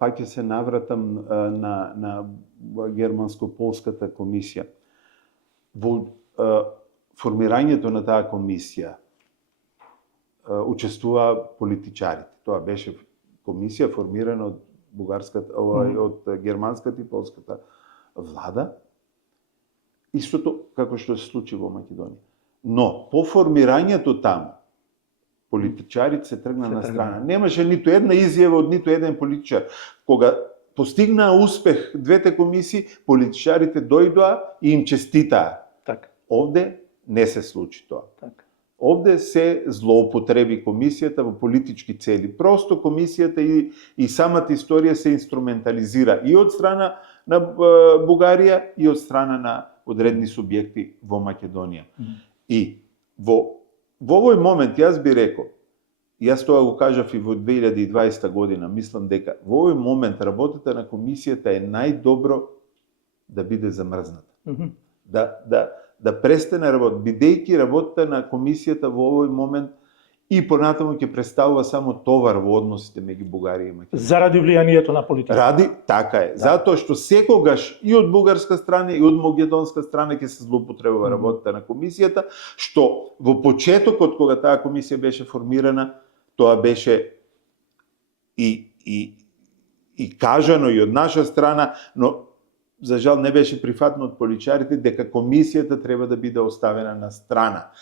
пак ќе се навратам на германско-полската комисија. Во формирањето на таа комисија учествуваа политичарите. Тоа беше комисија формирана од бугарската, од германската и полската влада. Истото како што се случи во Македонија. Но по формирањето таму политичарите се тргна на страна. Немаше ниту една изјава од ниту еден политичар. Кога постигнаа успех двете комисии, политичарите дојдоа и им честитаа. Така. Овде не се случи тоа. Така. Овде се злоупотреби комисијата во политички цели. Просто комисијата и самата историја се инструментализира и од страна на Бугарија и од страна на одредни субјекти во Македонија. И во овој момент јас би рекол, јас тоа го кажав и во 2020 година, мислам дека во овој момент работата на комисијата е најдобро да биде замрзната. Да престане работа, бидејќи работата на комисијата во овој момент и понатаму ќе представува само товар во односите меѓу Бугарија и Македонија. Заради влијанието на политиката. Така е. Затоа што секогаш и од бугарска страна и од македонска страна ќе се злоупотребува работата на комисијата, што во почетокот кога таа комисија беше формирана, тоа беше и кажано и од наша страна, но за жал не беше прифатно од политичарите дека комисијата треба да биде оставена на страна,